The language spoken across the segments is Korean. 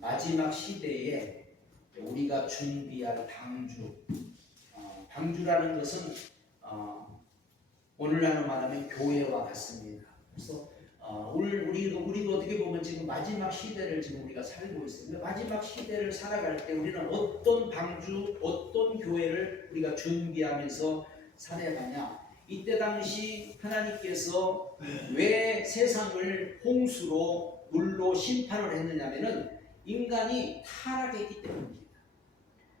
마지막 시대에 우리가 준비할 방주라는 것은 오늘날로 말하면 교회와 같습니다. 그래서 우리도 어떻게 보면 지금 마지막 시대를 지금 우리가 살고 있습니다. 마지막 시대를 살아갈 때 우리는 어떤 방주, 어떤 교회를 우리가 준비하면서 살아가냐? 이때 당시 하나님께서 왜 세상을 홍수로 물로 심판을 했느냐면은 인간이 타락했기 때문입니다.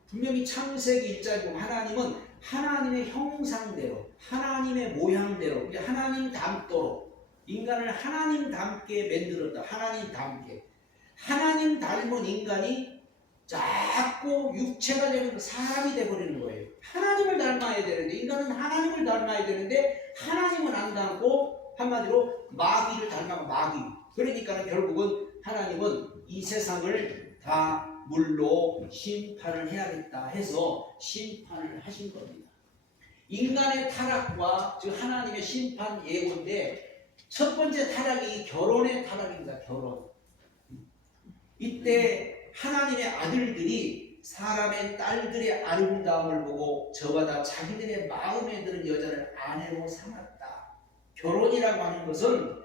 분명히 창세기 1장에 보면 하나님은 하나님의 형상대로, 하나님의 모양대로, 하나님 닮도록 인간을 하나님 닮게 만들었다. 하나님 닮게. 하나님 닮은 인간이 자꾸 육체가 되는 사람이 되어버리는 거예요. 하나님을 닮아야 되는데, 인간은 하나님을 닮아야 되는데 하나님은 안 닮고 한마디로 마귀를 닮아. 마귀. 그러니까 결국은 하나님은 이 세상을 다 물로 심판을 해야겠다 해서 심판을 하신 겁니다. 인간의 타락과 즉 하나님의 심판 예고인데, 첫 번째 타락이 결혼의 타락입니다. 결혼. 이때 하나님의 아들들이 사람의 딸들의 아름다움을 보고 저마다 자기들의 마음에 드는 여자를 아내로 삼았다. 결혼이라고 하는 것은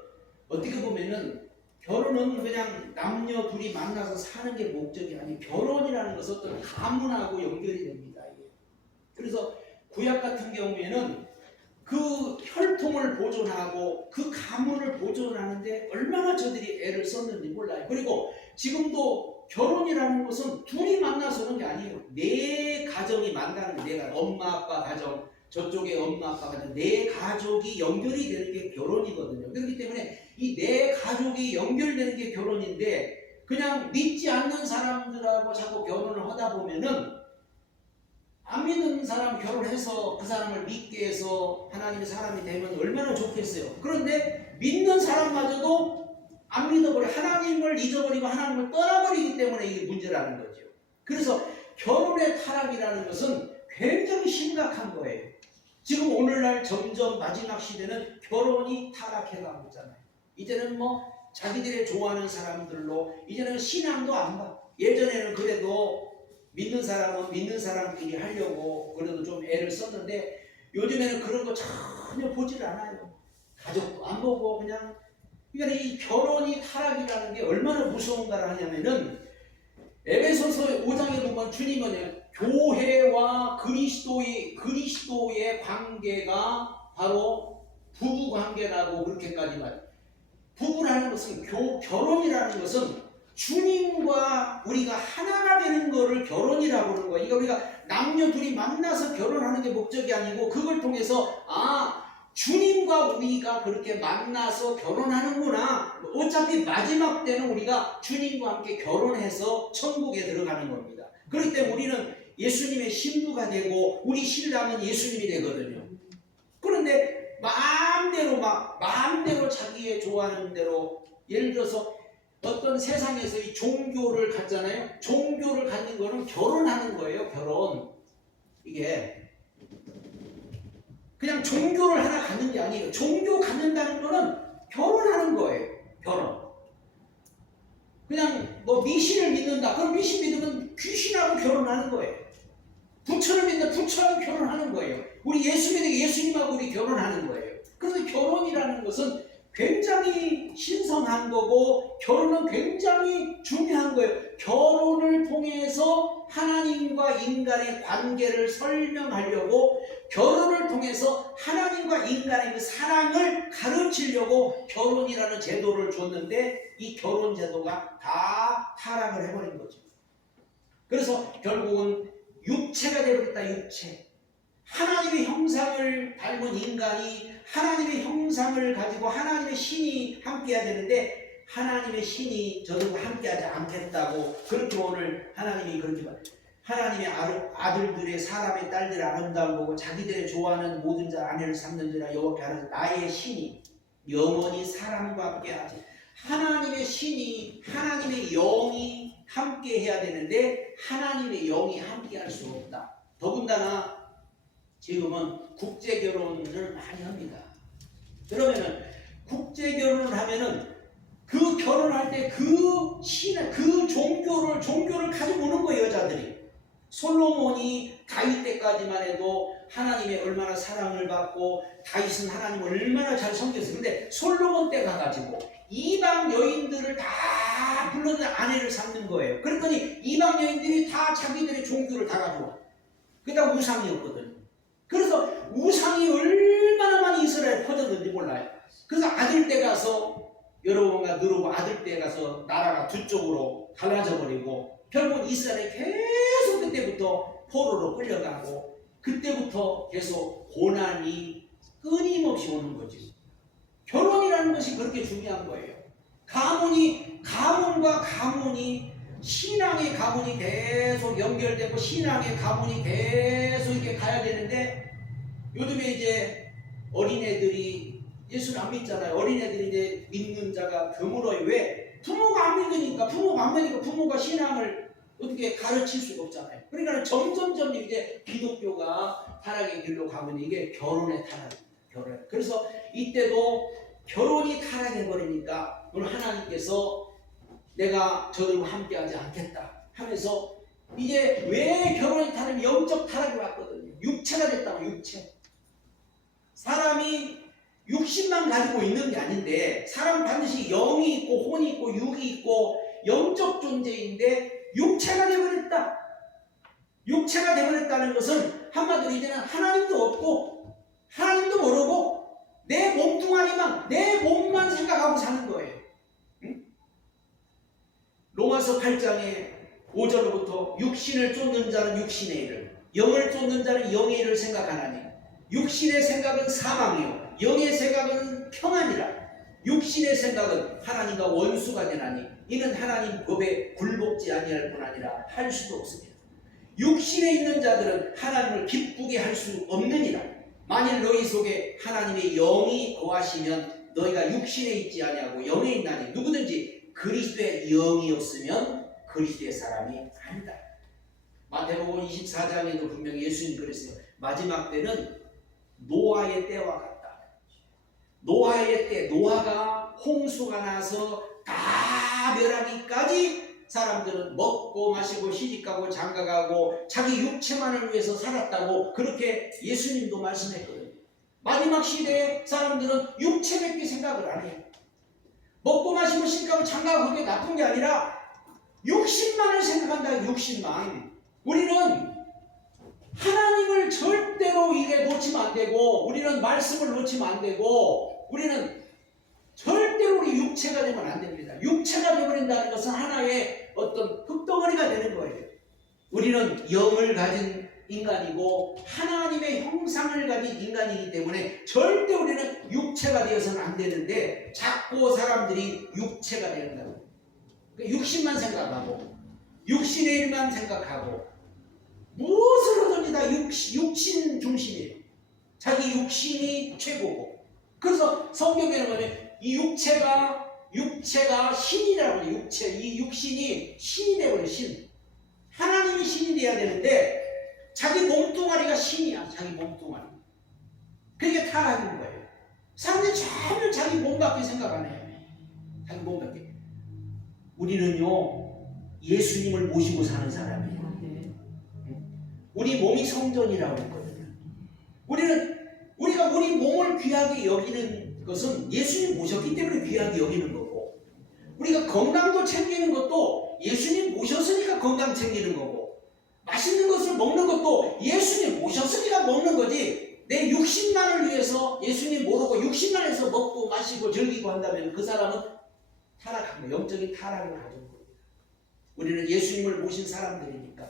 어떻게 보면은 결혼은 그냥 남녀 둘이 만나서 사는 게 목적이 아니에요. 결혼이라는 것은 어떤 가문하고 연결이 됩니다. 그래서 구약 같은 경우에는 그 혈통을 보존하고 그 가문을 보존하는데 얼마나 저들이 애를 썼는지 몰라요. 그리고 지금도 결혼이라는 것은 둘이 만나서 하는 게 아니에요. 네 가정이 만나는 게, 내가 엄마 아빠 가정, 저쪽에 엄마 아빠 가정, 네 가족이 연결이 되는 게 결혼이거든요. 그렇기 때문에 이 네 가족이 연결되는 게 결혼인데, 그냥 믿지 않는 사람들하고 자꾸 결혼을 하다 보면은 안 믿는 사람 결혼해서 그 사람을 믿게 해서 하나님의 사람이 되면 얼마나 좋겠어요. 그런데 믿는 사람마저도 안 믿어버려, 하나님을 잊어버리고 하나님을 떠나버리기 때문에 이게 문제라는 거죠. 그래서 결혼의 타락이라는 것은 굉장히 심각한 거예요. 지금 오늘날 점점 마지막 시대는 결혼이 타락해가고 있잖아요. 이제는 뭐 자기들이 좋아하는 사람들로, 이제는 신앙도 안 봐. 예전에는 그래도 믿는 사람은 믿는 사람끼리 하려고 그래도 좀 애를 썼는데, 요즘에는 그런 거 전혀 보질 않아요. 가족도 안 보고 그냥. 그러니까 이 결혼이 타락이라는 게 얼마나 무서운가를 하냐면은, 에베소서 5장에 보면 주님은 교회와 그리스도의 관계가 바로 부부 관계라고 그렇게까지 말해요. 부부라는 것은, 결혼이라는 것은 주님과 우리가 하나가 되는 것을 결혼이라고 하는 거예요. 그러니까 우리가 남녀 둘이 만나서 결혼하는 게 목적이 아니고, 그걸 통해서 주님과 우리가 그렇게 만나서 결혼하는구나. 어차피 마지막 때는 우리가 주님과 함께 결혼해서 천국에 들어가는 겁니다. 그렇기 때문에 우리는 예수님의 신부가 되고 우리 신랑은 예수님이 되거든요. 그런데 마음대로 자기의 좋아하는 대로, 예를 들어서 어떤 세상에서 이 종교를 갖잖아요. 종교를 갖는 거는 결혼하는 거예요. 결혼. 이게 그냥 종교를 하나 갖는 게 아니에요. 종교 갖는다는 거는 결혼하는 거예요. 결혼. 그냥 뭐 미신을 믿는다. 그럼 미신 믿으면 귀신하고 결혼하는 거예요. 부처를 믿는다. 부처하고 결혼하는 거예요. 우리 예수 믿으면 예수님하고 우리 결혼하는 거예요. 그래서 결혼이라는 것은 굉장히 신성한 거고, 결혼은 굉장히 중요한 거예요. 결혼을 통해서 하나님과 인간의 관계를 설명하려고, 결혼을 통해서 하나님과 인간의 그 사랑을 가르치려고 결혼이라는 제도를 줬는데, 이 결혼 제도가 다 타락을 해버린 거죠. 그래서 결국은 육체가 되어버렸다. 육체. 하나님의 형상을 닮은 인간이 하나님의 형상을 가지고 하나님의 신이 함께해야 되는데, 하나님의 신이 저들과 함께하지 않겠다고, 그렇게 오늘 하나님이 그렇게 말해요. 하나님의 아들들의 사람의 딸들의 아름다움 보고 자기들의 좋아하는 모든 자 아내를 삼는지라 여호와께 하나님, 나의 신이 영원히 사람과 함께하지. 하나님의 신이, 하나님의 영이 함께해야 되는데 하나님의 영이 함께할 수 없다. 더군다나 지금은 국제결혼을 많이 합니다. 그러면은 국제결혼을 하면은 그 결혼할 때 그 종교를 종교를 가지고 오는 거예요, 여자들이. 솔로몬이 다윗 때까지만 해도 하나님의 얼마나 사랑을 받고 다윗은 하나님을 얼마나 잘 섬겼어요. 근데 솔로몬 때 가가지고 이방 여인들을 다 불러서 아내를 삼는 거예요. 그랬더니 이방 여인들이 다 자기들의 종교를 다 가져와. 그게 다 우상이었거든요. 그래서 우상이 얼마나 많이 이스라엘에 퍼졌는지 몰라요. 그래서 아들 때 가서 여로보암과 느로보 아들 때 가서 나라가 두 쪽으로 갈라져 버리고 결국 이스라엘이 계속 그때부터 포로로 끌려가고 그때부터 계속 고난이 끊임없이 오는 거지. 결혼이라는 것이 그렇게 중요한 거예요. 가문과 가문이 신앙의 가문이 계속 연결되고 신앙의 가문이 계속 이렇게 가야 되는데 요즘에 이제 어린애들이 예수를 안 믿잖아요. 어린애들이 이제 믿는 자가 드물어요. 왜? 부모가 안 믿으니까 부모가 신앙을 어떻게 가르칠 수가 없잖아요. 그러니까 점점 이제 기독교가 타락의 길로 가면 이게 결혼의 타락입니다. 결혼. 그래서 이때도 결혼이 타락해버리니까 오늘 하나님께서 내가 저들과 함께하지 않겠다 하면서 이제 왜 결혼이 타락이 영적 타락이 왔거든요. 육체가 됐다고. 육체. 사람이 육신만 가지고 있는 게 아닌데 사람 반드시 영이 있고 혼이 있고 육이 있고 영적 존재인데 육체가 되어버렸다. 육체가 되어버렸다는 것은 한마디로 이제는 하나님도 없고 하나님도 모르고 내 몸뚱아리만 내 몸만 생각하고 사는 거예요. 응? 로마서 8장에 5절로부터 육신을 쫓는 자는 육신의 일을 영을 쫓는 자는 영의 일을 생각하나니 육신의 생각은 사망이요 영의 생각은 평안이라. 육신의 생각은 하나님과 원수가 되나니 이는 하나님 법에 굴복지 아니할 뿐 아니라 할 수도 없습니다. 육신에 있는 자들은 하나님을 기쁘게 할 수 없느니라. 만일 너희 속에 하나님의 영이 거하시면 너희가 육신에 있지 아니하고 영에 있나니 누구든지 그리스도의 영이 없으면 그리스도의 사람이 아니다. 마태복음 24장에도 분명히 예수님 그랬어요. 마지막 때는 노아의 때와 같다. 노아의 때, 노아가 홍수가 나서 다 멸하기까지 사람들은 먹고 마시고 시집가고 장가가고 자기 육체만을 위해서 살았다고 그렇게 예수님도 말씀했거든요. 마지막 시대에 사람들은 육체밖에 생각을 안 해요. 먹고 마시고 시집가고 장가가고 그게 나쁜 게 아니라 육신만을 생각한다. 육신만. 우리는 하나님을 절대로 이게 놓치면 안 되고 우리는 말씀을 놓치면 안 되고 우리는 절대로 우리 육체가 되면 안 됩니다. 육체가 되어버린다는 것은 하나의 어떤 흙덩어리가 되는 거예요. 우리는 영을 가진 인간이고 하나님의 형상을 가진 인간이기 때문에 절대 우리는 육체가 되어서는 안 되는데 자꾸 사람들이 육체가 된다고. 육신만 생각하고 육신의 일만 생각하고 무엇을 하든지 다 육신 중심이에요. 자기 육신이 최고고. 그래서 성경에는 뭐냐면 이 육체가 신이라고 해요. 육체. 이 육신이 신이 되어버려요. 신. 하나님이 신이 돼야 되는데 자기 몸뚱아리가 신이야. 자기 몸뚱아리. 그게 타락인 거예요. 사람들이 전혀 자기 몸밖에 생각 안 해요. 자기 몸밖에. 우리는요 예수님을 모시고 사는 사람이에요. 우리 몸이 성전이라고 했거든요. 우리가 우리 몸을 귀하게 여기는 것은 예수님 모셨기 때문에 귀하게 여기는 거고, 우리가 건강도 챙기는 것도 예수님 모셨으니까 건강 챙기는 거고, 맛있는 것을 먹는 것도 예수님 모셨으니까 먹는 거지, 내 육신만을 위해서 예수님 모르고 육신만 해서 먹고 마시고 즐기고 한다면 그 사람은 타락한 거예요. 영적인 타락을 가진 겁니다. 우리는 예수님을 모신 사람들이니까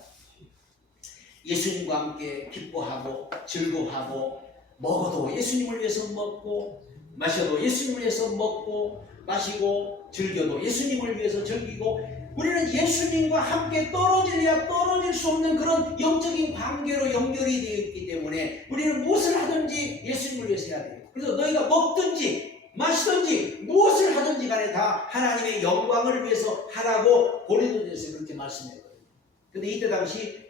예수님과 함께 기뻐하고 즐거워하고, 먹어도 예수님을 위해서 먹고 마셔도 예수님을 위해서 먹고 마시고 즐겨도 예수님을 위해서 즐기고, 우리는 예수님과 함께 떨어지려야 떨어질 수 없는 그런 영적인 관계로 연결이 되어 있기 때문에 우리는 무엇을 하든지 예수님을 위해서 해야 돼요. 그래서 너희가 먹든지 마시든지 무엇을 하든지 간에 다 하나님의 영광을 위해서 하라고 고린도전서에 그렇게 말씀했거든요. 근데 이때 당시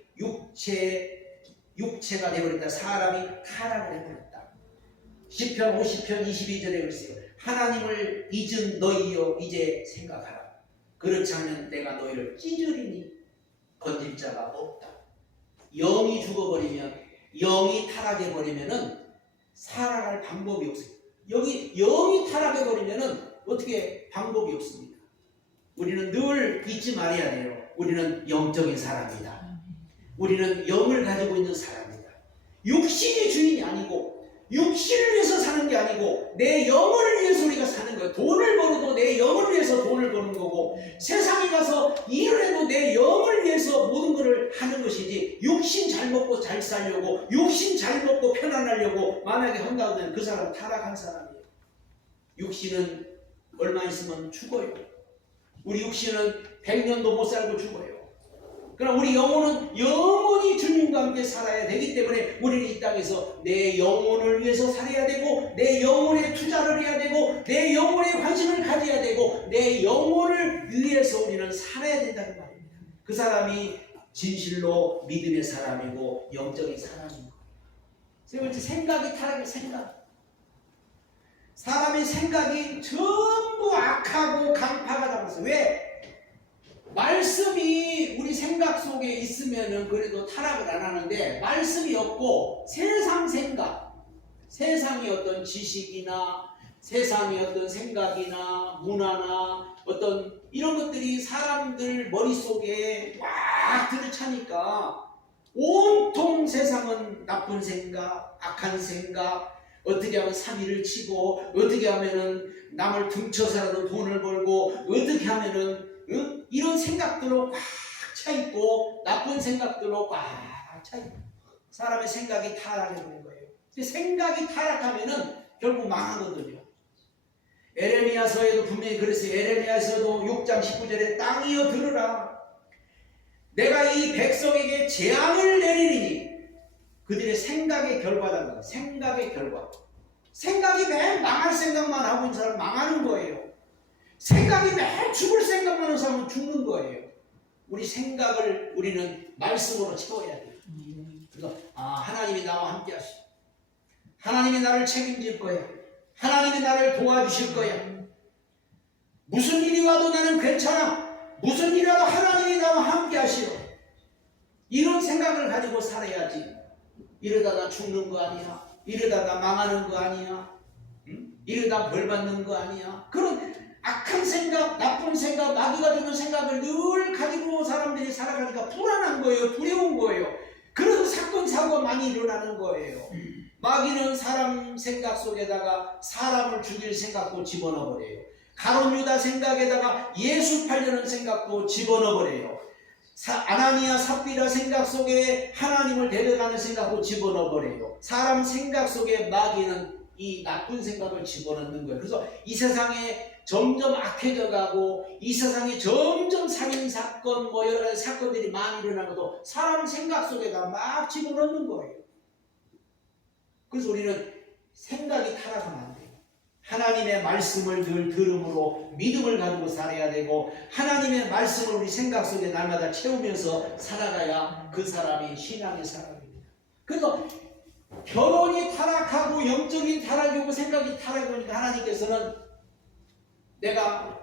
육체가 되어버렸다. 사람이 타락을 해버렸다. 시편 50편 22절에 글쎄요. 하나님을 잊은 너희여 이제 생각하라. 그렇지 않으면 내가 너희를 찢으리니 건질 자가 없다. 영이 죽어버리면, 영이 타락해버리면은 살아갈 방법이 없어요. 여기 영이 타락해버리면은 어떻게 방법이 없습니다. 우리는 늘 잊지 말아야 돼요. 우리는 영적인 사람이다. 우리는 영을 가지고 있는 사람이다. 육신이 주인이 아니고, 육신을 위해서 사는 게 아니고 내 영혼을 위해서 우리가 사는 거예요. 돈을 벌어도 내 영혼을 위해서 돈을 버는 거고, 세상에 가서 일을 해도 내 영혼을 위해서 모든 것을 하는 것이지, 육신 잘 먹고 잘 살려고, 육신 잘 먹고 편안하려고 만약에 한다고 하면 그 사람은 타락한 사람이에요. 육신은 얼마 있으면 죽어요. 우리 육신은 100년도 못 살고 죽어요. 그러나 우리 영혼은 영원히 주님과 함께 살아야 되기 때문에 우리는 이 땅에서 내 영혼을 위해서 살아야 되고, 내 영혼에 투자를 해야 되고, 내 영혼에 관심을 가져야 되고, 내 영혼을 위해서 우리는 살아야 된다는 말입니다. 그 사람이 진실로 믿음의 사람이고 영적인 사람인 거예요. 세 번째, 생각이 타락의 생각. 사람의 생각이 전부 악하고 강파가 담았어요. 왜? 말씀이 우리 생각 속에 있으면은 그래도 타락을 안 하는데, 말씀이 없고 세상 생각, 세상의 어떤 지식이나 세상의 어떤 생각이나 문화나 어떤 이런 것들이 사람들 머릿속에 막 들이차니까 온통 세상은 나쁜 생각, 악한 생각, 어떻게 하면 사기를 치고, 어떻게 하면은 남을 둥쳐서라도 돈을 벌고, 어떻게 하면은 이런 생각들로 꽉 차있고, 나쁜 생각들로 꽉 차있고, 사람의 생각이 타락해 버린 거예요. 생각이 타락하면은 결국 망하거든요. 에레미야서에도 분명히 그랬어요. 에레미야서도 6장 19절에 땅이여 들으라, 내가 이 백성에게 재앙을 내리리니 그들의 생각의 결과다. 생각의 결과. 생각이 매일 망할 생각만 하고 있는 사람은 망하는 거예요. 생각이 매일 죽을 생각만 하는 사람은 죽는 거예요. 우리 생각을 우리는 말씀으로 채워야 돼요. 그래서 하나님이 나와 함께 하시고, 하나님이 나를 책임질 거야, 하나님이 나를 도와주실 거야, 무슨 일이 와도 나는 괜찮아, 무슨 일이 와도 하나님이 나와 함께 하시오, 이런 생각을 가지고 살아야지. 이러다 나 죽는 거 아니야, 이러다 나 망하는 거 아니야, 이러다 벌 받는 거 아니야, 그런 악한 생각, 나쁜 생각, 마귀가 주는 생각을 늘 가지고 사람들이 살아가니까 불안한 거예요. 두려운 거예요. 그래서 사건, 사고가 많이 일어나는 거예요. 마귀는 사람 생각 속에다가 사람을 죽일 생각도 집어넣어버려요. 가룟 유다 생각에다가 예수 팔려는 생각도 집어넣어버려요. 아나니아 삽비라 생각 속에 하나님을 데려가는 생각도 집어넣어버려요. 사람 생각 속에 마귀는 이 나쁜 생각을 집어넣는 거예요. 그래서 이 세상에 점점 악해져 가고, 이 세상에 점점 살인사건 여러 가지 사건들이 많이 일어나고도 사람 생각 속에다 막 집어넣는 거예요. 그래서 우리는 생각이 타락하면 안 돼요. 하나님의 말씀을 늘 들음으로 믿음을 가지고 살아야 되고, 하나님의 말씀을 우리 생각 속에 날마다 채우면서 살아가야 그 사람이 신앙의 사람입니다. 그래서 결혼이 타락하고 영적인 타락이 오고 생각이 타락이 오니까 하나님께서는 내가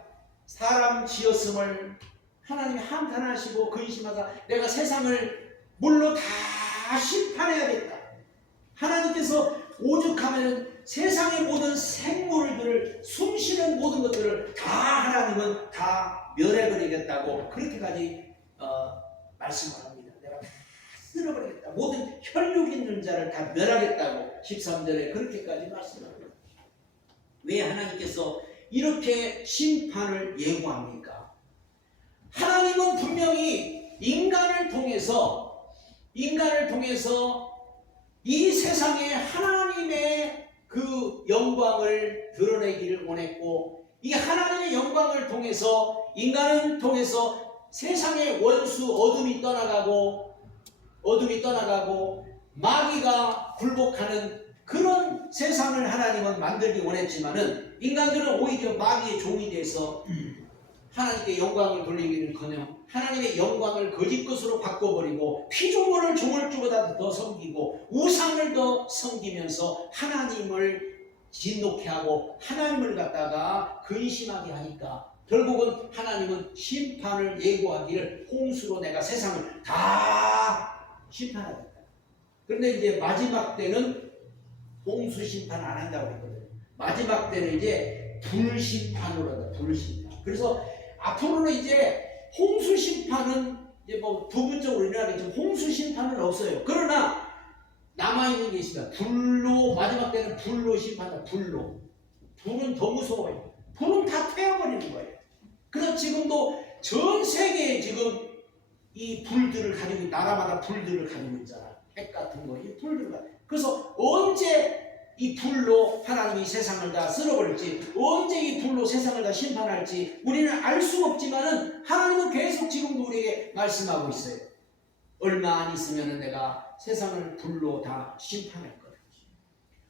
사람 지었음을 하나님이 한탄하시고 근심하다 내가 세상을 물로 다 심판해야겠다. 하나님께서 오죽하면 세상의 모든 생물들을, 숨쉬는 모든 것들을 다 하나님은 다 멸해버리겠다고 그렇게까지 말씀을 합니다. 내가 다 쓸어버리겠다. 모든 혈육 있는 자를 다 멸하겠다고 13절에 그렇게까지 말씀합니다. 왜 하나님께서 이렇게 심판을 예고합니까? 하나님은 분명히 인간을 통해서 이 세상에 하나님의 그 영광을 드러내기를 원했고, 이 하나님의 영광을 통해서 인간을 통해서 세상의 원수 어둠이 떠나가고 마귀가 굴복하는 그런 세상을 하나님은 만들기 원했지만은 인간들은 오히려 마귀의 종이 돼서 하나님께 영광을 돌리기는커녕 하나님의 영광을 거짓 것으로 바꿔버리고 피조물을 종을 주보다 더 섬기고 우상을 더 섬기면서 하나님을 진노케 하고 하나님을 갖다가 근심하게 하니까 결국은 하나님은 심판을 예고하기를 홍수로 내가 세상을 다 심판하겠다. 그런데 이제 마지막 때는 홍수 심판 안 한다고 했거든요. 마지막 때는 이제 불심판으로 한다. 불심판. 그래서 앞으로는 이제 홍수 심판은 이제 뭐 부분적으로 일어나겠지만 홍수 심판은 없어요. 그러나 남아있는 게 있습니다. 불로, 마지막 때는 불로 심판한다. 불로. 불은 더 무서워요. 불은 다 태워버리는 거예요. 그래서 지금도 전 세계에 지금 이 불들을 가지고, 나라마다 불들을 가지고 있잖아. 핵 같은 거, 이 불들을. 그래서 언제 이 불로 하나님이 세상을 다 쓸어버릴지, 언제 이 불로 세상을 다 심판할지 우리는 알 수 없지만은 하나님은 계속 지금도 우리에게 말씀하고 있어요. 얼마 안 있으면 내가 세상을 불로 다 심판할 거다.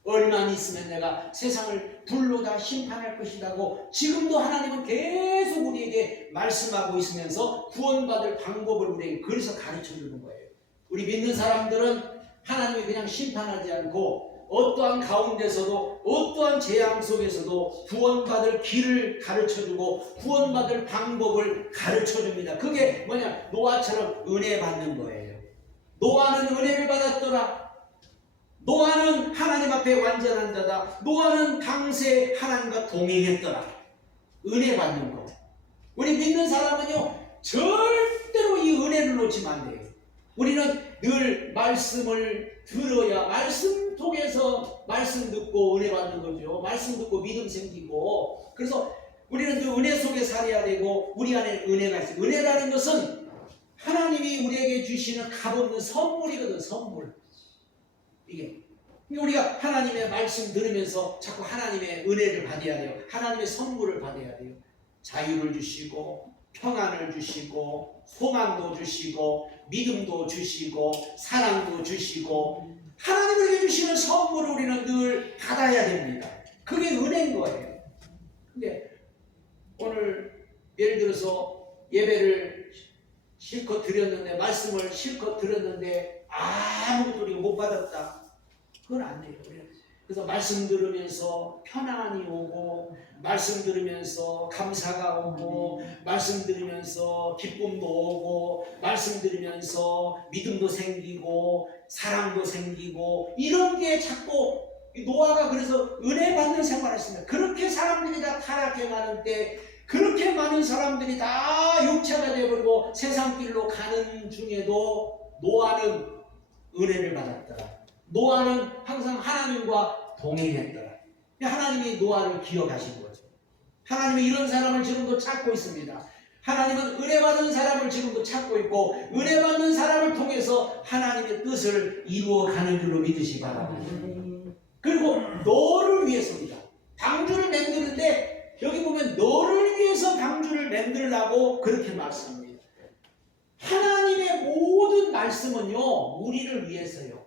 얼마 안 있으면 내가 세상을 불로 다 심판할 것이라고 지금도 하나님은 계속 우리에게 말씀하고 있으면서 구원받을 방법을 우리에게 그래서 가르쳐 주는 거예요. 우리 믿는 사람들은 하나님이 그냥 심판하지 않고 어떠한 가운데서도 어떠한 재앙 속에서도 구원받을 길을 가르쳐주고 구원받을 방법을 가르쳐줍니다. 그게 뭐냐? 노아처럼 은혜 받는 거예요. 노아는 은혜를 받았더라. 노아는 하나님 앞에 완전한 자다. 노아는 당시에 하나님과 동행했더라. 은혜 받는 거. 우리 믿는 사람은요, 절대로 이 은혜를 놓치면 안 돼요. 우리는 늘 말씀을 들어야, 말씀 통해서 말씀 듣고 은혜 받는 거죠. 말씀 듣고 믿음 생기고. 그래서 우리는 그 은혜 속에 살아야 되고, 우리 안에 은혜가 있어요. 은혜라는 것은 하나님이 우리에게 주시는 값없는 선물이거든. 선물. 이게 우리가 하나님의 말씀 들으면서 자꾸 하나님의 은혜를 받아야 돼요. 하나님의 선물을 받아야 돼요. 자유를 주시고 평안을 주시고 소망도 주시고 믿음도 주시고 사랑도 주시고 하나님이 우리에게 주시는 선물을 우리는 늘 받아야 됩니다. 그게 은혜인 거예요. 근데 오늘 예를 들어서 예배를 실컷 드렸는데, 말씀을 실컷 들었는데 아무것도 우리가 못 받았다. 그건 안 돼요. 그래서 말씀 들으면서 편안이 오고, 말씀 들으면서 감사가 오고, 말씀 들으면서 기쁨도 오고, 말씀 들으면서 믿음도 생기고 사랑도 생기고, 이런 게 자꾸 노아가 그래서 은혜 받는 생활을 했습니다. 그렇게 사람들이 다 타락해 가는 때, 그렇게 많은 사람들이 다 육체가 되어버리고 세상 길로 가는 중에도 노아는 은혜를 받았더라. 노아는 항상 하나님과 동행했더라. 하나님이 노아를 기억하신 거죠. 하나님이 이런 사람을 지금도 찾고 있습니다. 하나님은 은혜 받은 사람을 지금도 찾고 있고, 은혜 받는 사람을 통해서 하나님의 뜻을 이루어가는 줄로 믿으시기 바랍니다. 그리고 너를 위해서입니다. 방주를 만드는데 여기 보면 너를 위해서 방주를 만들라고 그렇게 말씀합니다. 하나님의 모든 말씀은요, 우리를 위해서요.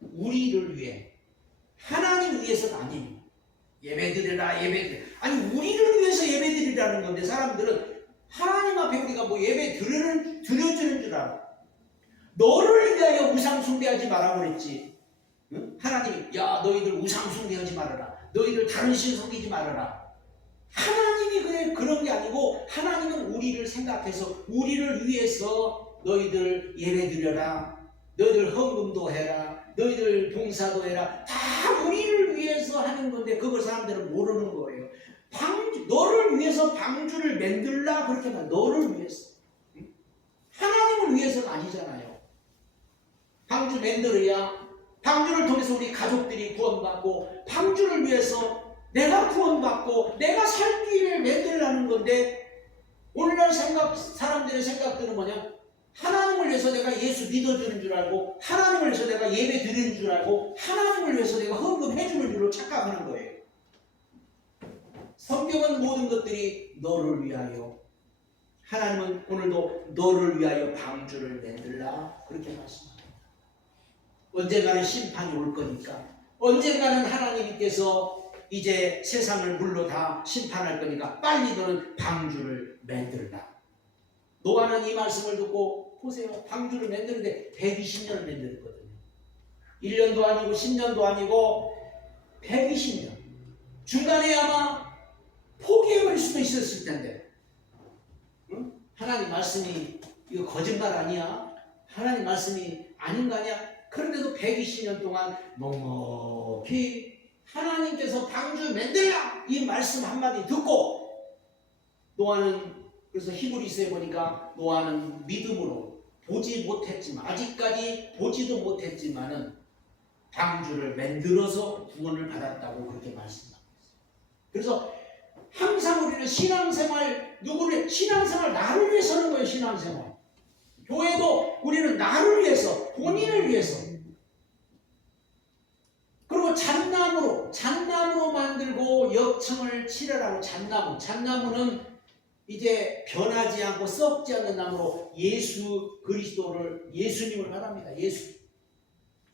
우리를 위해. 하나님 위해서가 아니에요. 예배드리라, 예배드리라. 아니, 우리를 위해서 예배드리라는 건데, 사람들은 하나님 앞에 우리가 뭐 예배 드려주는 줄 알아. 너를 위하여 우상 숭배하지 말라고 그랬지. 응? 하나님이, 야, 너희들 우상 숭배하지 말아라. 너희들 다른 신 섬기지 말아라. 하나님이 그런 게 아니고, 하나님은 우리를 생각해서 우리를 위해서 너희들 예배드려라. 너희들 헌금도 해라. 너희들 봉사도 해라. 다 우리를 위해서 하는 건데 그걸 사람들은 모르는 거예요. 너를 위해서 방주를 만들라 그렇게 말. 너를 위해서. 하나님을 위해서가 아니잖아요. 방주 만들어야 방주를 통해서 우리 가족들이 구원받고, 방주를 위해서 내가 구원받고 내가 살 길을 만들라는 건데, 오늘날 사람들의 생각들은 뭐냐? 하나님을 위해서 내가 예수 믿어주는 줄 알고, 하나님을 위해서 내가 예배 드리는 줄 알고, 하나님을 위해서 내가 헌금해주는 줄로 착각하는 거예요. 성경은 모든 것들이 너를 위하여, 하나님은 오늘도 너를 위하여 방주를 만들라 그렇게 말씀합니다. 언젠가는 심판이 올 거니까, 언젠가는 하나님께서 이제 세상을 물로 다 심판할 거니까 빨리 너는 방주를 만들라. 노아는 이 말씀을 듣고, 보세요, 방주를 만드는데 120년을 만들었거든요. 1년도 아니고 10년도 아니고 120년. 중간에 아마 포기해버릴 수도 있었을 텐데, 응? 하나님 말씀이 이거 거짓말 아니야? 하나님 말씀이 아닌 거 아니야? 그런데도 120년 동안 넉넉히 하나님께서 방주 만들라 이 말씀 한마디 듣고, 노아는, 그래서 히브리서에 보니까 노아는 믿음으로 보지 못했지만, 아직까지 보지도 못했지만은 방주를 만들어서 구원을 받았다고 그렇게 말씀합니다. 그래서 항상 우리는 신앙생활, 신앙생활 나를 위해서 하는 거예요. 신앙생활. 교회도 우리는 나를 위해서, 본인을 위해서. 그리고 잣나무로 만들고 역청을 칠하라고. 잣나무는 이제 변하지 않고 썩지 않는 나무로 예수 그리스도를, 예수님을 말합니다. 예수.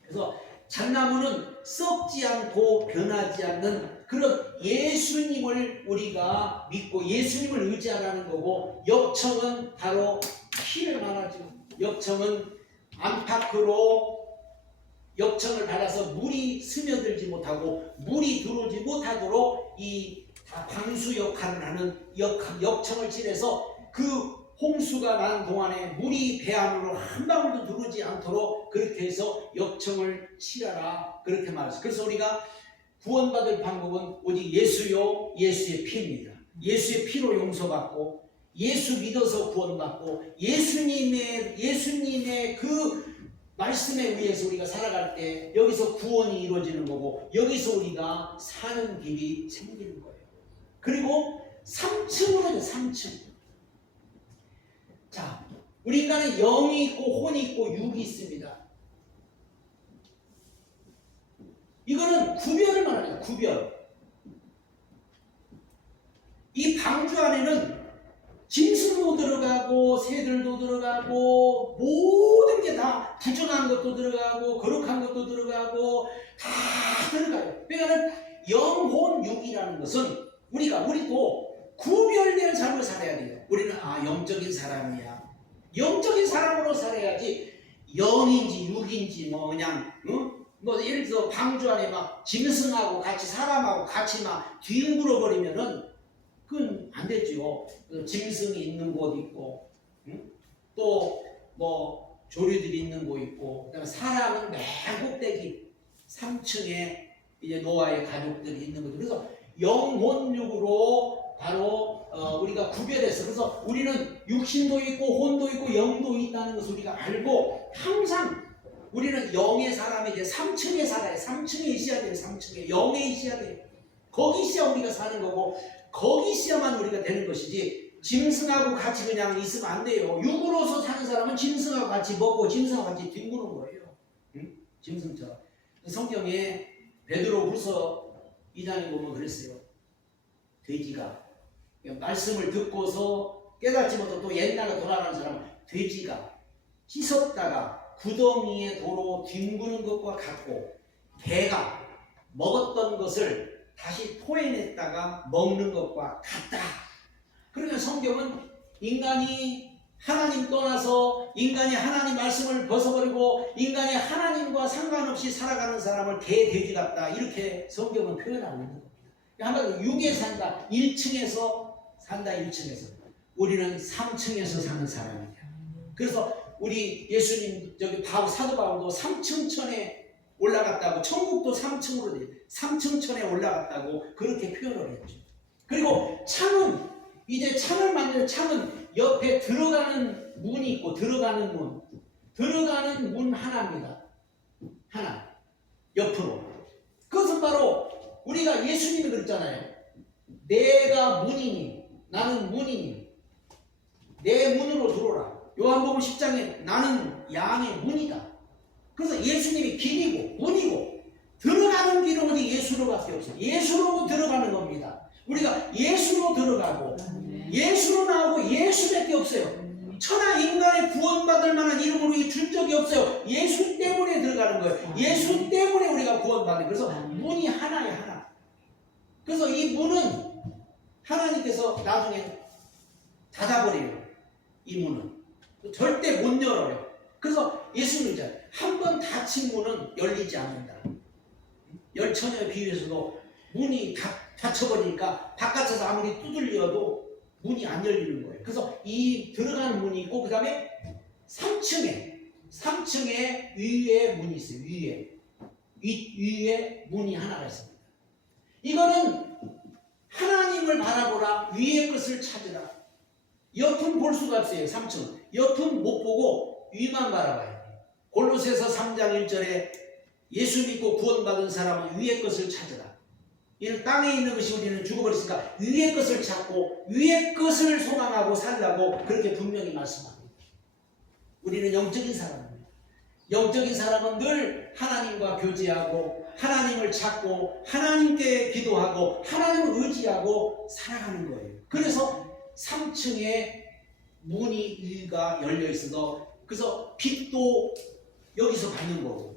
그래서 잣나무는 썩지 않고 변하지 않는 그런 예수님을 우리가 믿고 예수님을 의지하라는 거고, 역청은 바로 피를 말하죠. 역청은 안팎으로 역청을 발라서 물이 스며들지 못하고 물이 들어오지 못하도록 이 방수 역할을 하는 역청을 칠해서 그 홍수가 난 동안에 물이 배 안으로 한 방울도 들어오지 않도록 그렇게 해서 역청을 칠하라 그렇게 말했어요. 그래서 우리가 구원받을 방법은 오직 예수요, 예수의 피입니다. 예수의 피로 용서받고 예수 믿어서 구원받고 예수님의 그 말씀에 의해서 우리가 살아갈 때 여기서 구원이 이루어지는 거고, 여기서 우리가 사는 길이 생기는 거예요. 그리고 3층으로는 3층. 자, 우리 인간은 영이 있고 혼이 있고 육이 있습니다. 이거는 구별을 말합니다. 구별. 이 방주 안에는 짐승도 들어가고 새들도 들어가고 모든 게 다 부정한 것도 들어가고 거룩한 것도 들어가고 다 들어가요. 그러니까 영혼 육이라는 것은 우리도 구별된 삶을 살아야 돼요. 우리는 영적인 사람이야. 영적인 사람으로 살아야지 영인지 육인지 그냥 예를 들어서 방주 안에 막 짐승하고 같이 사람하고 같이 막 뒤응물어 버리면은 그건 안 되죠. 짐승이 있는 곳 있고, 또 조류들이 있는 곳 있고, 그다음에 사람은 맨 꼭대기 3층에 이제 노아의 가족들이 있는 거죠. 그래서 영혼육으로 바로 우리가 구별해서, 그래서 우리는 육신도 있고 혼도 있고 영도 있다는 것을 우리가 알고, 항상 우리는 영의 사람이 이제 3층에 살아요. 3층에 있어야 돼요. 3층에 영에 있어야 돼요. 거기 있어야 우리가 사는 거고, 거기 있어야만 우리가 되는 것이지, 짐승하고 같이 그냥 있으면 안 돼요. 육으로서 사는 사람은 짐승하고 같이 먹고 짐승하고 같이 뒹구는 거예요. 응? 짐승처럼. 성경에 베드로후서 2장에 보면 그랬어요. 돼지가 말씀을 듣고서 깨닫지 못하고 또 옛날로 돌아가는 사람은 돼지가 씻었다가 구덩이에 도로 뒹구는 것과 같고, 개가 먹었던 것을 다시 토해냈다가 먹는 것과 같다. 그러면 성경은 인간이 하나님 떠나서 인간이 하나님 말씀을 벗어버리고 인간이 하나님과 상관없이 살아가는 사람을 개, 돼지 같다, 이렇게 성경은 표현하고 있는 겁니다. 한마디로 육에 산다, 1층에서 산다. 1층에서 우리는 3층에서 사는 사람이다. 그래서 우리 예수님 사도 바울도 3층 천에 올라갔다고, 천국도 3층으로 돼 3층 천에 올라갔다고 그렇게 표현을 했죠. 그리고 창은, 이제 창을 만드는 창은 옆에 들어가는 문이 있고, 들어가는 문 하나입니다. 하나 옆으로. 그것은 바로 우리가 예수님이 그랬잖아요. 내가 문이니, 나는 문이니 내 문으로 들어오라. 요한복음 10장에 나는 양의 문이다. 그래서 예수님이 길이고 문이고, 들어가는 길은 오직 예수로밖에 없어요. 예수로 들어가는 겁니다. 우리가 예수로 들어가고 예수로 나오고 예수밖에 없어요. 천하 인간의 구원받을 만한 이름으로 준 적이 없어요. 예수 때문에 들어가는 거예요. 예수 때문에 우리가 구원받는 거예요. 그래서 문이 하나예요. 하나. 그래서 이 문은 하나님께서 나중에 닫아버려요. 이 문은 절대 못 열어요. 그래서 예수님은 한 번 닫힌 문은 열리지 않는다. 열처녀에 비유해서도 문이 닫혀버리니까 바깥에서 아무리 두들려도 문이 안 열리는 거예요. 그래서 이 들어가는 문이 있고 그 다음에 3층에 위에 문이 있어요. 위에 문이 하나가 있습니다. 이거는 하나님을 바라보라, 위의 것을 찾으라. 옆은 볼 수가 없어요. 3층 옆은 못 보고 위만 바라봐야 돼요. 골로새서 3장 1절에 예수 믿고 구원받은 사람은 위의 것을 찾으라. 이는 땅에 있는 것이 우리는 죽어버렸으니까 위의 것을 찾고 위의 것을 소망하고 살라고 그렇게 분명히 말씀합니다. 우리는 영적인 사람입니다. 영적인 사람은 늘 하나님과 교제하고 하나님을 찾고 하나님께 기도하고 하나님을 의지하고 살아가는 거예요. 그래서 3층에 문이 위가 열려 있어서 그래서 빛도 여기서 받는 거고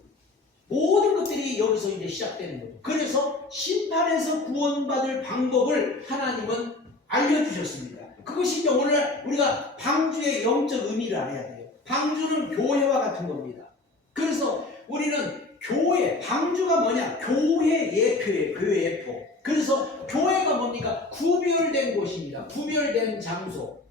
모든 것들이 여기서 이제 시작되는 거죠. 그래서 심판에서 구원받을 방법을 하나님은 알려주셨습니다. 그것이 이제 오늘 우리가 방주의 영적 의미를 알아야 돼요. 방주는 교회와 같은 겁니다. 그래서 우리는 교회, 방주가 뭐냐? 교회 예표예요. 교회 예포. 그래서 교회가 뭡니까? 구별된 곳입니다. 구별된 장소.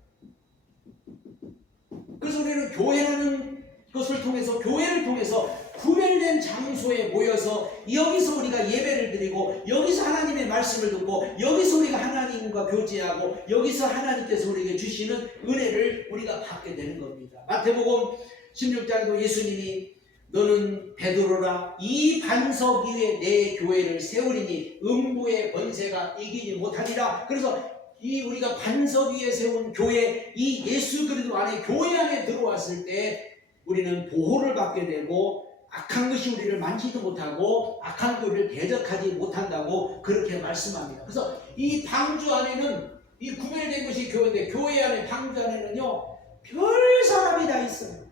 그래서 우리는 교회라는 것을 통해서, 교회를 통해서 구별된 장소에 모여서 여기서 우리가 예배를 드리고 여기서 하나님의 말씀을 듣고 여기서 우리가 하나님과 교제하고 여기서 하나님께서 우리에게 주시는 은혜를 우리가 받게 되는 겁니다. 마태복음 16장에도 예수님이 너는 베드로라 이 반석 위에 내 교회를 세우리니 음부의 권세가 이기지 못하리라. 그래서 이 우리가 반석 위에 세운 교회, 이 예수 그리스도 안에 교회 안에 들어왔을 때 우리는 보호를 받게 되고 악한 것이 우리를 만지도 못하고 악한 것을 대적하지 못한다고 그렇게 말씀합니다. 그래서 이 방주 안에는 이 구별된 것이 교회인데 교회 안에 방주 안에는요 별 사람이 다 있어요.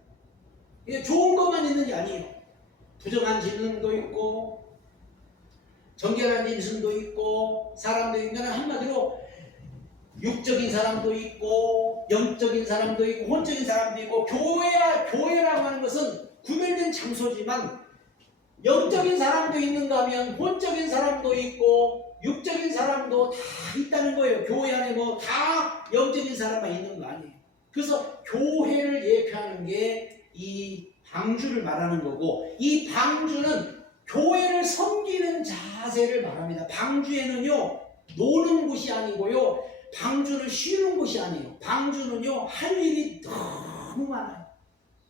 이게 좋은 것만 있는 게 아니에요. 부정한 진흥도 있고 정결한 짐승도 있고 사람도 있는 한마디로 육적인 사람도 있고 영적인 사람도 있고 혼적인 사람도 있고 교회라고 하는 것은 구별된 장소지만 영적인 사람도 있는가 하면 혼적인 사람도 있고 육적인 사람도 다 있다는 거예요. 교회 안에 뭐 다 영적인 사람만 있는 거 아니에요. 그래서 교회를 예표하는 게 이 방주를 말하는 거고 이 방주는 교회를 섬기는 자세를 말합니다. 방주에는요 노는 곳이 아니고요 방주는 쉬는 곳이 아니에요. 방주는요 할 일이 너무 많아요.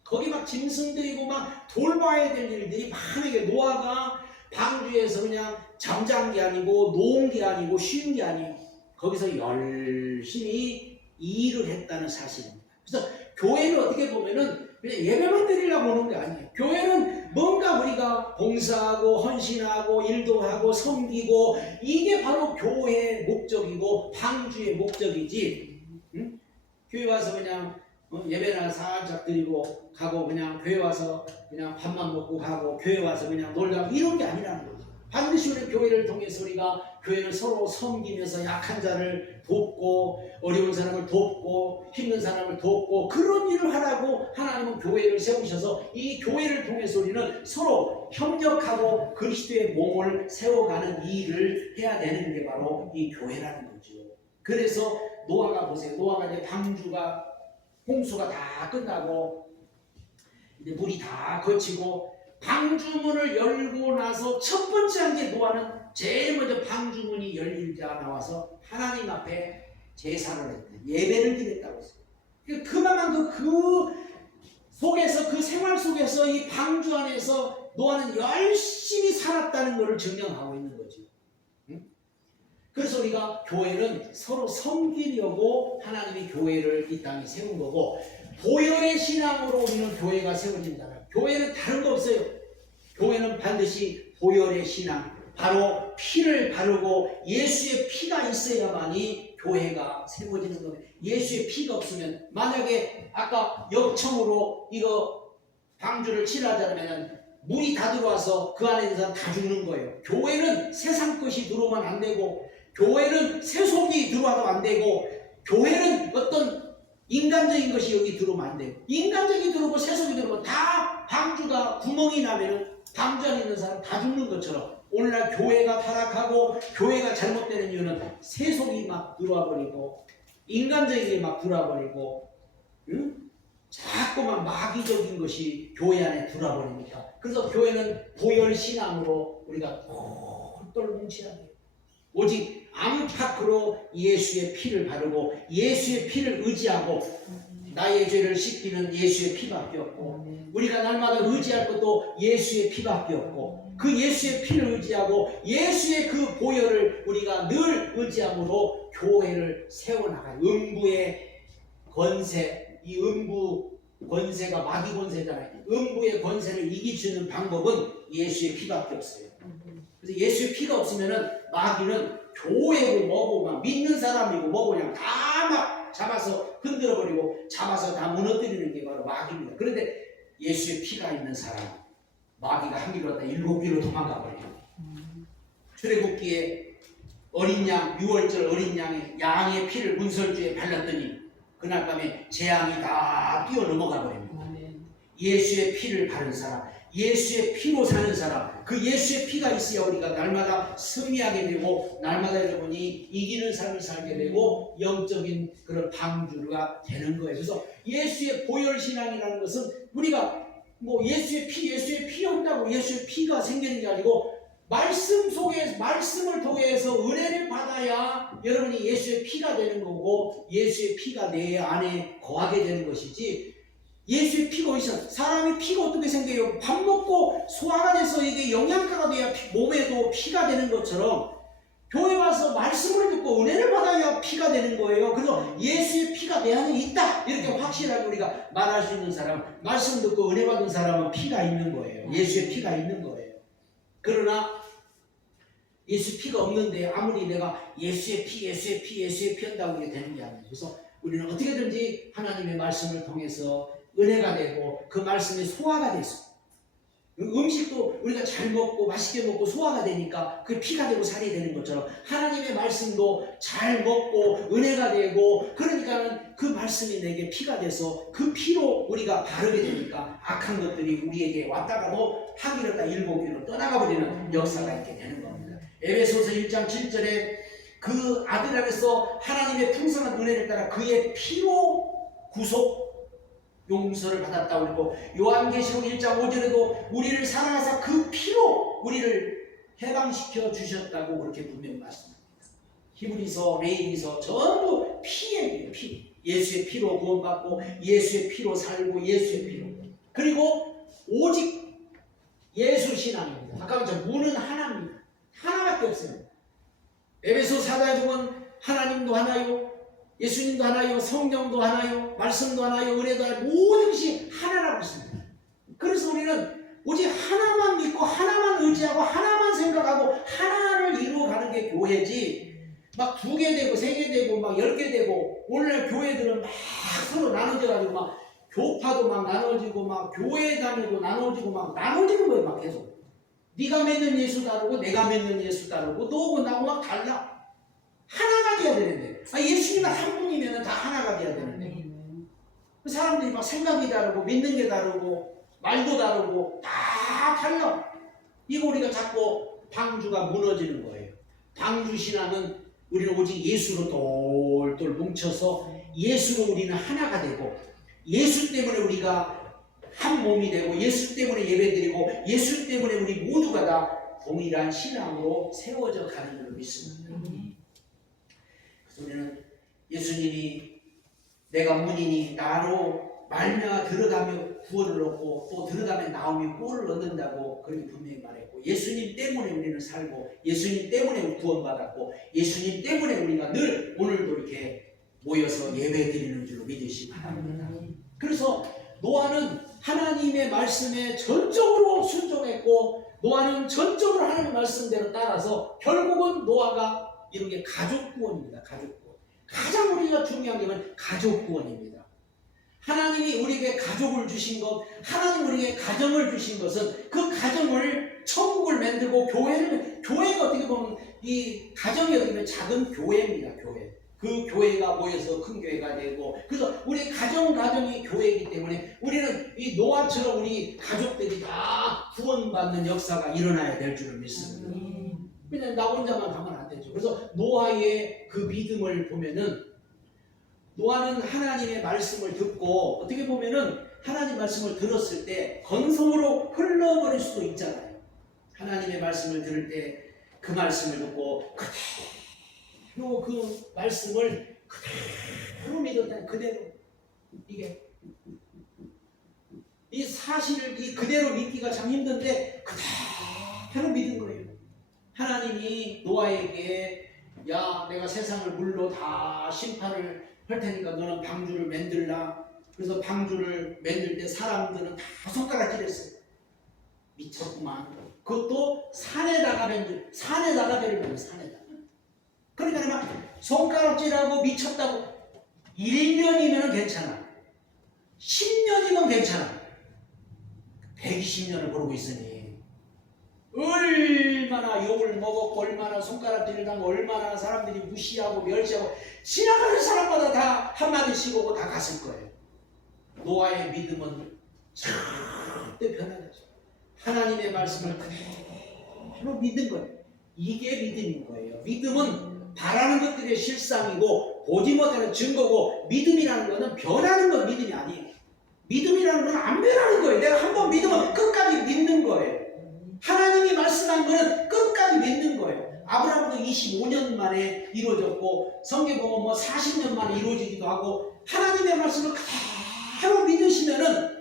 거기 막 짐승들이고 막 돌봐야 될 일들이 많아요. 노아가 방주에서 그냥 잠잔 게 아니고 놓은 게 아니고 쉰 게 아니에요. 거기서 열심히 일을 했다는 사실입니다. 그래서 교회는 어떻게 보면은 그냥 예배만 드리려고 오는 게 아니에요. 교회는 뭔가 우리가 봉사하고 헌신하고 일도 하고 섬기고 이게 바로 교회의 목적이고 방주의 목적이지. 응? 교회 와서 그냥 예배나 살짝 드리고 가고 그냥 교회 와서 그냥 밥만 먹고 가고 교회 와서 그냥 놀다 이런 게 아니라는 거죠. 반드시 우리 교회를 통해서 우리가 교회를 서로 섬기면서 약한 자를 돕고 어려운 사람을 돕고 힘든 사람을 돕고 그런 일을 하라고 하나님은 교회를 세우셔서 이 교회를 통해서 우리는 서로 협력하고 그리스도의 몸을 세워가는 일을 해야 되는 게 바로 이 교회라는 거죠. 그래서 노아가 보세요. 노아가 이제 방주가 홍수가 다 끝나고 이제 물이 다 거치고 방주문을 열고 나서 첫 번째 한 게 노아는 제일 먼저 방주문이 열리자 나와서 하나님 앞에 제사를 했대. 예배를 드렸다고 했어요. 그만큼 그 속에서 그 생활 속에서 이 방주 안에서 노아는 열심히 살았다는 것을 증명하고 있는 거죠. 그래서 우리가 교회는 서로 섬기려고 하나님이 교회를 이 땅에 세운 거고 보혈의 신앙으로 우리는 교회가 세워진다. 교회는 다른 거 없어요. 교회는 반드시 보혈의 신앙, 바로 피를 바르고 예수의 피가 있어야만이 교회가 세워지는 겁니다. 예수의 피가 없으면 만약에 아까 역청으로 이거 방주를 칠하자면 물이 다 들어와서 그 안에 있는 사람 다 죽는 거예요. 교회는 세상 것이 들어오면 안 되고 교회는 세속이 들어와도 안 되고 교회는 어떤 인간적인 것이 여기 들어오면 안 돼요. 인간적이 들어오고 세속이 들어오면 다 방주가 구멍이 나면은 방주 안에 있는 사람 다 죽는 것처럼 오늘날 교회가 타락하고 교회가 잘못되는 이유는 세속이 막 들어와 버리고 인간적인 게 막 들어와 버리고, 응? 자꾸만 마귀적인 것이 교회 안에 들어와 버리니까. 그래서 교회는 보혈신앙으로 우리가 똘똘 뭉치야 돼요. 오직 암파크로 예수의 피를 바르고 예수의 피를 의지하고, 나의 죄를 씻기는 예수의 피밖에 없고, 우리가 날마다 의지할 것도 예수의 피밖에 없고, 그 예수의 피를 의지하고 예수의 그 보혈을 우리가 늘 의지함으로 교회를 세워나가요. 음부의 권세, 이 음부 권세가 마귀 권세잖아요. 음부의 권세를 이기주는 방법은 예수의 피밖에 없어요. 그래서 예수의 피가 없으면은 마귀는 교회고 뭐고 막 믿는 사람이고 뭐고 그냥 다 막 잡아서 흔들어버리고 잡아서 다 무너뜨리는 게 바로 마귀입니다. 그런데 예수의 피가 있는 사람, 마귀가 한 길로 갔다 7길로 도망가 버려요. 출애굽기에 어린 양, 6월절 어린 양의 피를 문설주에 발랐더니 그날 밤에 재앙이 다 뛰어 넘어가 버립니다. 예수의 피를 바른 사람, 예수의 피로 사는 사람, 그 예수의 피가 있어야 우리가 날마다 승리하게 되고, 날마다 여러분이 이기는 삶을 살게 되고 영적인 그런 방주가 되는 거예요. 그래서 예수의 보혈신앙이라는 것은 우리가 뭐 예수의 피 한다고 예수의 피가 생기는 게 아니고, 말씀 속에, 말씀을 통해서 은혜를 받아야 여러분이 예수의 피가 되는 거고, 예수의 피가 내 안에 거하게 되는 것이지, 예수의 피가 어디서, 사람의 피가 어떻게 생겨요? 밥 먹고 소화가 돼서 이게 영양가가 돼야 몸에도 피가 되는 것처럼, 교회 와서 말씀을 듣고 은혜를 받아야 피가 되는 거예요. 그래서 예수의 피가 내 안에 있다, 이렇게 확실하게 우리가 말할 수 있는 사람, 말씀 듣고 은혜 받은 사람은 피가 있는 거예요. 예수의 피가 있는 거예요. 그러나 예수 피가 없는데 아무리 내가 예수의 피 한다고 이게 되는 게 아니에요. 그래서 우리는 어떻게든지 하나님의 말씀을 통해서 은혜가 되고 그 말씀이 소화가 돼서, 음식도 우리가 잘 먹고 맛있게 먹고 소화가 되니까 그 피가 되고 살이 되는 것처럼 하나님의 말씀도 잘 먹고 은혜가 되고, 그러니까는 그 말씀이 내게 피가 돼서 그 피로 우리가 바르게 되니까 악한 것들이 우리에게 왔다가도 한 길을 다 7길로 떠나가 버리는 역사가 있게 되는 겁니다. 에베소서 1장 7절에 그 아들 안에서 하나님의 풍성한 은혜를 따라 그의 피로 구속 용서를 받았다고 그러고, 요한계시록 1장 5절에도 우리를 사랑하사 그 피로 우리를 해방시켜 주셨다고 그렇게 분명히 말씀합니다. 히브리서, 레위기서 전부 피 얘기예요. 피. 예수의 피로 구원받고 예수의 피로 살고 예수의 피로, 그리고 오직 예수 신앙입니다. 아까 저 문은 하나입니다. 하나밖에 없어요. 에베소 4장에 보면 하나님도 하나요, 예수님도 하나요, 성령도 하나요, 말씀도 하나요, 은혜도 하나요, 모든 것이 하나라고 있습니다. 그래서 우리는 오직 하나만 믿고 하나만 의지하고 하나만 생각하고 하나를 이루어가는 게 교회지, 막 2개 되고 3개 되고 막 10개 되고, 오늘날 교회들은 막 서로 나눠져가지고 막 교파도 막 나눠지고 막 교회 다녀도 나눠지고 막 나눠지는 거예요. 막 계속 네가 믿는 예수 다르고 내가 믿는 예수 다르고 너고 나고 막 달라. 하나가 돼야 되는데, 예수님은 한 분이면 다 하나가 돼야 되는데, 그 사람들이 막 생각이 다르고 믿는 게 다르고 말도 다르고 다 달라. 이거 우리가 자꾸 방주가 무너지는 거예요. 방주 신앙은 우리는 오직 예수로 똘똘 뭉쳐서 예수로 우리는 하나가 되고, 예수 때문에 우리가 한 몸이 되고, 예수 때문에 예배드리고, 예수 때문에 우리 모두가 다 동일한 신앙으로 세워져 가는 걸 믿습니다. 우리는 예수님이 내가 문이니 나로 말미암아 들어가며 구원을 얻고 또 들어가면 나오며 꼴을 얻는다고 그렇게 분명히 말했고, 예수님 때문에 우리는 살고 예수님 때문에 구원받았고 예수님 때문에 우리가 늘 오늘도 이렇게 모여서 예배드리는 줄로 믿으시기 바랍니다. 그래서 노아는 하나님의 말씀에 전적으로 순종했고, 노아는 전적으로 하나님의 말씀대로 따라서 결국은 노아가 이런 게 가족 구원입니다. 가족 구원. 가장 우리가 중요한 게 가족 구원입니다. 하나님이 우리에게 가족을 주신 것, 하나님 우리에게 가정을 주신 것은 그 가정을 천국을 만들고 교회가 어떻게 보면 이 가정이 어떻게 보면 작은 교회입니다. 교회. 그 교회가 모여서 큰 교회가 되고, 그래서 우리 가정이 교회이기 때문에 우리는 이 노아처럼 우리 가족들이 다 구원받는 역사가 일어나야 될 줄을 믿습니다. 그냥 나 혼자만 가면 안 되죠. 그래서 노아의 그 믿음을 보면은, 노아는 하나님의 말씀을 듣고, 어떻게 보면은 하나님 말씀을 들었을 때 건성으로 흘러버릴 수도 있잖아요. 하나님의 말씀을 들을 때 그 말씀을 듣고 그대로 그 말씀을 그대로 믿었다. 그대로 이게 이 사실을 그대로 믿기가 참 힘든데 그대로 믿은 거예요. 하나님이 노아에게 야, 내가 세상을 물로 다 심판을 할 테니까 너는 방주를 만들라. 그래서 방주를 만들 때 사람들은 다 손가락질했어요. 미쳤구만. 그것도 산에다가 만들, 산에다가 배를 만들, 산에다가. 그러니까 막 손가락질하고 미쳤다고 1년이면 괜찮아. 10년이면 괜찮아. 120년을 그러고 있으니 얼마나 욕을 먹었고, 얼마나 손가락질을 당하고, 얼마나 사람들이 무시하고 멸시하고, 지나가는 사람마다 다 한마디씩 오고 다 갔을 거예요. 노아의 믿음은 절대 변하지 않죠. 하나님의 말씀을 그대로 믿은 거예요. 이게 믿음인 거예요. 믿음은 바라는 것들의 실상이고 보지 못하는 증거고, 믿음이라는 것은 변하는 건 믿음이 아니에요. 믿음이라는 건 안 변하는 거예요. 내가 한번 믿으면 끝까지 믿는 거예요. 하나님이 말씀한 거는 끝까지 믿는 거예요. 아브라함도 25년 만에 이루어졌고, 성경 보면 뭐 40년 만에 이루어지기도 하고, 하나님의 말씀을 그대로 믿으시면은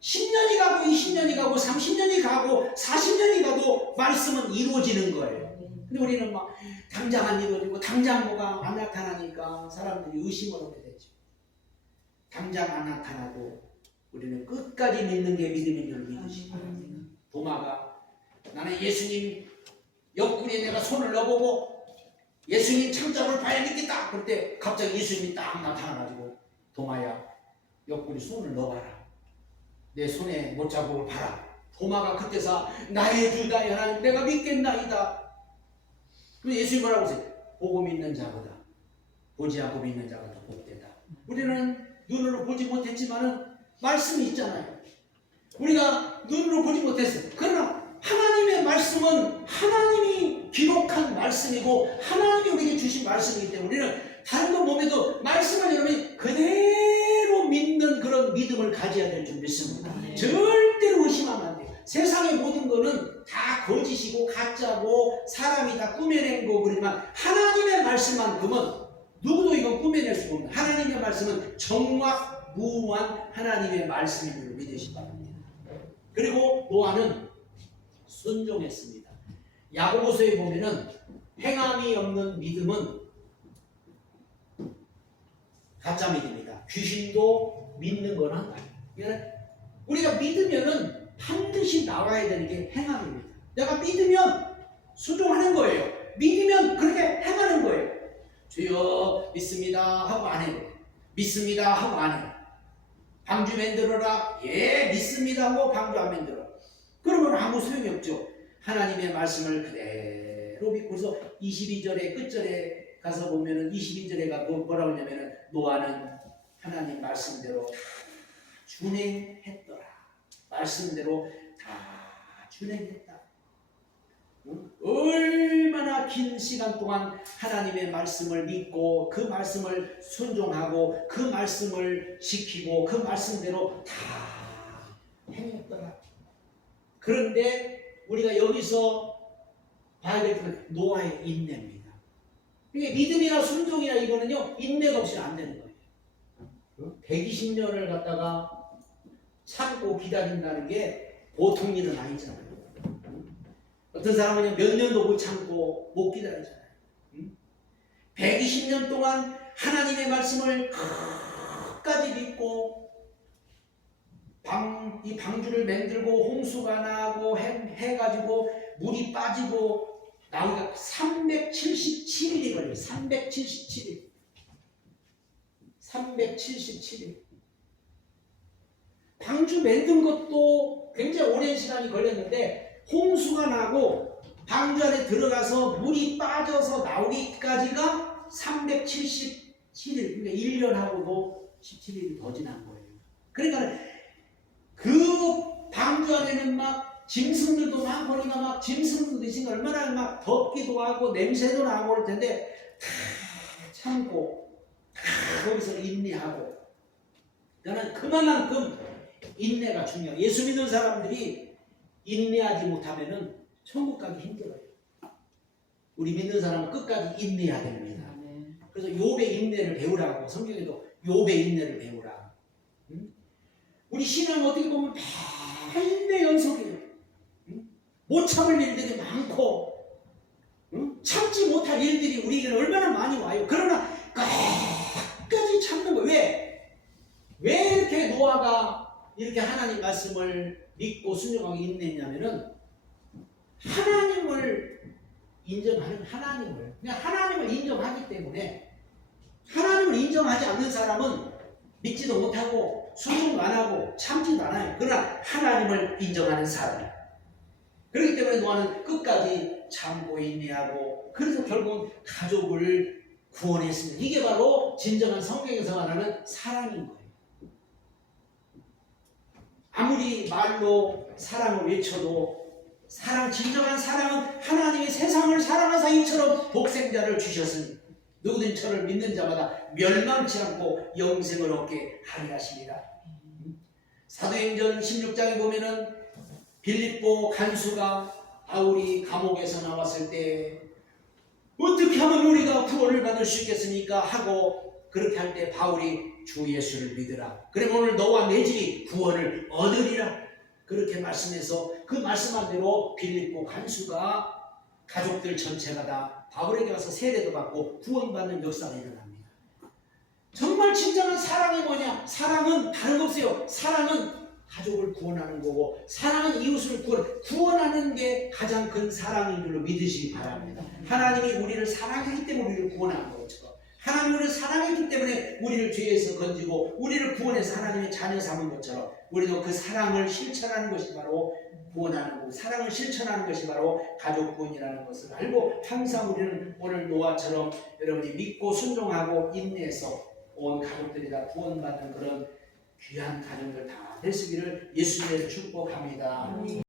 10년이 가고 20년이 가고 30년이 가고 40년이 가도 말씀은 이루어지는 거예요. 근데 우리는 막 당장 안 이루어지고 당장 뭐가 안 나타나니까 사람들이 의심을 하게 되죠. 당장 안 나타나도 우리는 끝까지 믿는 게 믿음인 줄 믿으시기 바랍니다. 도마가 나는 예수님 옆구리에 내가 손을 넣어보고 예수님 창자를 봐야 믿겠다. 그럴 때 갑자기 예수님이 딱 나타나가지고 도마야 옆구리 손을 넣어봐라. 내 손에 못자국을 봐라. 도마가 그때서 나의 주 나의 하나님 내가 믿겠나이다. 그래서 예수님 뭐라고 하세요? 보고 믿는 자보다 보지 않고 믿는 자가 더 복되다. 우리는 눈으로 보지 못했지만은 말씀이 있잖아요. 우리가 눈으로 보지 못했어요. 그러나 하나님의 말씀은 하나님이 기록한 말씀이고 하나님이 우리에게 주신 말씀이기 때문에 우리는 다른 거 몸에도 말씀을 여러분이 그대로 믿는 그런 믿음을 가져야 될 줄 믿습니다. 절대로 의심하면 안 돼요. 세상의 모든 거는 다 거짓이고 가짜고 사람이 다 꾸며낸 거고, 그러지만 하나님의 말씀만큼은 누구도 이건 꾸며낼 수가 없는, 하나님의 말씀은 정확무한 하나님의 말씀인 줄 믿으시기 바랍니다. 그리고 노아는 순종했습니다. 야고보서에 보면은 행함이 없는 믿음은 가짜 믿음이다. 귀신도 믿는 거나 우리가 믿으면은 반드시 나와야 되는 게 행함입니다. 내가 믿으면 순종하는 거예요. 믿으면 그렇게 행하는 거예요. 주여 믿습니다 하고 안 해요. 믿습니다 하고 안 해요. 방주 만들어라. 예 믿습니다 하고 방주 안 만들어. 그러면 아무 소용이 없죠. 하나님의 말씀을 그대로 믿고서 22절의 끝절에 가서 보면은 22절에가 뭐라고 하냐면은 노아는 하나님 말씀대로 다 준행했더라. 말씀대로 다 준행했다. 얼마나 긴 시간 동안 하나님의 말씀을 믿고 그 말씀을 순종하고 그 말씀을 지키고 그 말씀대로 다 행했더라. 그런데 우리가 여기서 봐야 될 것은 노아의 인내입니다. 이게 믿음이나 순종이나 이거는요 인내가 없이는 안 되는 거예요. 120년을 갖다가 참고 기다린다는 게 보통 일은 아니잖아요. 어떤 사람은 몇 년도 못 참고 못 기다리잖아요. 120년 동안 하나님의 말씀을 끝까지 믿고 이 방주를 만들고 홍수가 나고 해가지고 물이 빠지고 나오니까 377일이 걸려요. 377일. 377일. 방주 만든 것도 굉장히 오랜 시간이 걸렸는데 홍수가 나고 방주 안에 들어가서 물이 빠져서 나오기까지가 377일, 그러니까 1년하고도 17일이 더 지난 거예요. 그러니까 그 방주 안에는 막 짐승들도 많고, 그러니까 막 짐승들도 있으니까 얼마나 막 덥기도 하고 냄새도 나고 그럴 텐데 다 참고 다 거기서 인내하고. 나는 그만큼 인내가 중요해요. 예수 믿는 사람들이 인내하지 못하면은 천국 가기 힘들어요. 우리 믿는 사람은 끝까지 인내해야 됩니다. 그래서 욥의 인내를 배우라고 성경에도 욥의 인내를 배우라. 응? 우리 신앙은 어떻게 보면 인내 연속이에요. 응? 못 참을 일들이 많고, 응? 참지 못할 일들이 우리에게는 얼마나 많이 와요. 그러나 끝까지 참는 거예요. 왜 이렇게 노아가 이렇게 하나님 말씀을 믿고 순종하게 인내했냐면은 하나님을 인정하는 그냥 하나님을 인정하기 때문에. 하나님을 인정하지 않는 사람은 믿지도 못하고 순종 안 하고 참지도 않아요. 그러나 하나님을 인정하는 사람, 그렇기 때문에 노아는 끝까지 참고 인내하고, 그래서 결국은 가족을 구원했습니다. 이게 바로 진정한 성경에서 말하는 사랑인 거예요. 아무리 말로 사랑을 외쳐도 진정한 사랑은 하나님이 세상을 사랑하사 이처럼 독생자를 주셨으니 누구든 저를 믿는 자마다 멸망치 않고 영생을 얻게 하리 하십니다. 사도행전 16장에 보면은 빌립보 간수가 바울이 감옥에서 나왔을 때 어떻게 하면 우리가 구원을 받을 수 있겠습니까? 하고 그렇게 할 때 바울이 주 예수를 믿으라. 그러면 오늘 너와 내 집이 구원을 얻으리라. 그렇게 말씀해서 그 말씀한 대로 빌립보 간수가 가족들 전체가 다 바울에게 와서 세례도 받고 구원받는 역사가 일어납니다. 정말 진정한 사랑이 뭐냐? 사랑은 다른 거 없어요. 사랑은 가족을 구원하는 거고, 사랑은 이웃을 구원하는 게 가장 큰 사랑인 줄로 믿으시기 바랍니다. 하나님이 우리를 사랑하기 때문에 우리를 구원하는 것처럼, 하나님이 우리를 사랑했기 때문에 우리를 죄에서 건지고 우리를 구원해서 하나님의 자녀 삼은 것처럼 우리도 그 사랑을 실천하는 것이 바로 구원하는 것, 사랑을 실천하는 것이 바로 가족 구원이라는 것을 알고 항상 우리는 오늘 노아처럼 여러분이 믿고 순종하고 인내해서 온 가족들이 다 구원받는 그런 귀한 가정들 다 되시기를 예수님의 축복합니다.